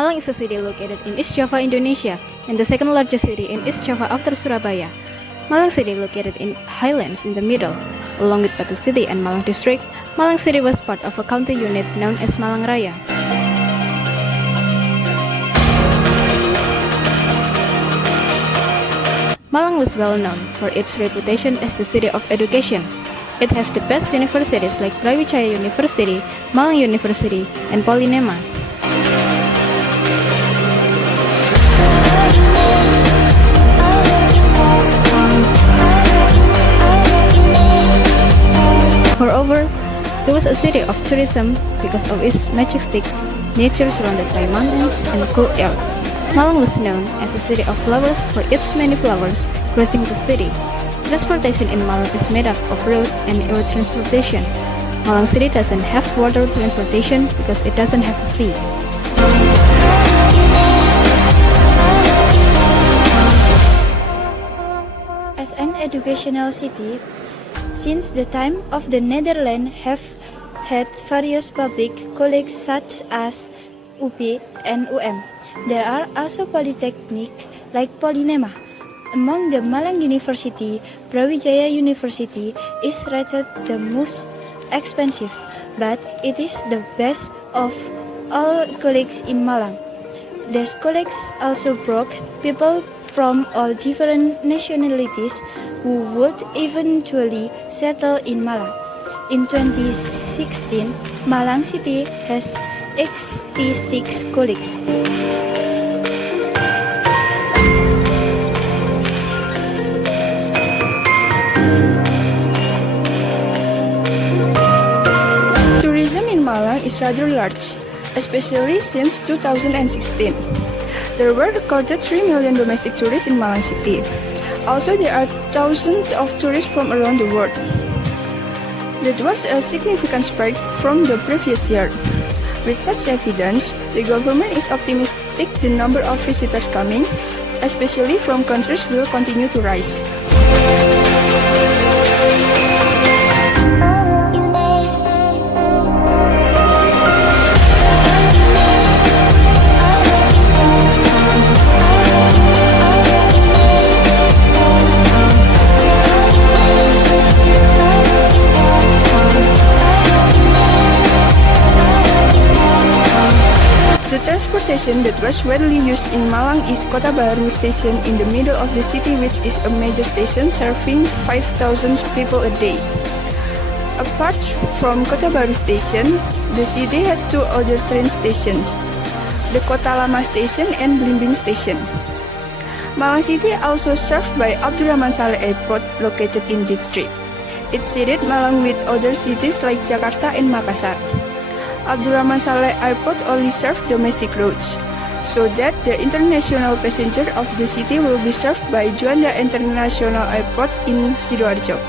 Malang is a city located in East Java, Indonesia, and the second largest city in East Java after Surabaya. Malang City located in highlands in the middle. Along with Batu City and Malang District, Malang City was part of a county unit known as Malang Raya. Malang was well known for its reputation as the city of education. It has the best universities like Brawijaya University, Malang University, and Polinema. Moreover, it was a city of tourism because of its majestic nature surrounded by mountains and cool air. Malang was known as a city of flowers for its many flowers gracing the city. Transportation in Malang is made up of road and air transportation. Malang City doesn't have water transportation because it doesn't have a sea. As an educational city, since the time of the Netherlands have had various public colleges such as UP and UM. There are also polytechnic like Polinema. Among the Malang University, Brawijaya University is rated the most expensive, but it is the best of all colleges in Malang. These colleges also brought people from all different nationalities who would eventually settle in Malang. In 2016, Malang City has 86 colleges. Tourism in Malang is rather large, especially since 2016. There were recorded 3 million domestic tourists in Malang City. Also, there are thousands of tourists from around the world. That was a significant spike from the previous year. With such evidence, the government is optimistic the number of visitors coming, especially from countries, will continue to rise. The transportation that was widely used in Malang is Kota Baru station in the middle of the city, which is a major station serving 5,000 people a day. Apart from Kota Baru station, the city had two other train stations, the Kota Lama station and Blimbing station. Malang City also served by Abdurrahman Saleh Airport located in this district. It seated Malang with other cities like Jakarta and Makassar. Abdurrahman Saleh Airport only serves domestic routes, so that the international passenger of the city will be served by Juanda International Airport in Sidoarjo.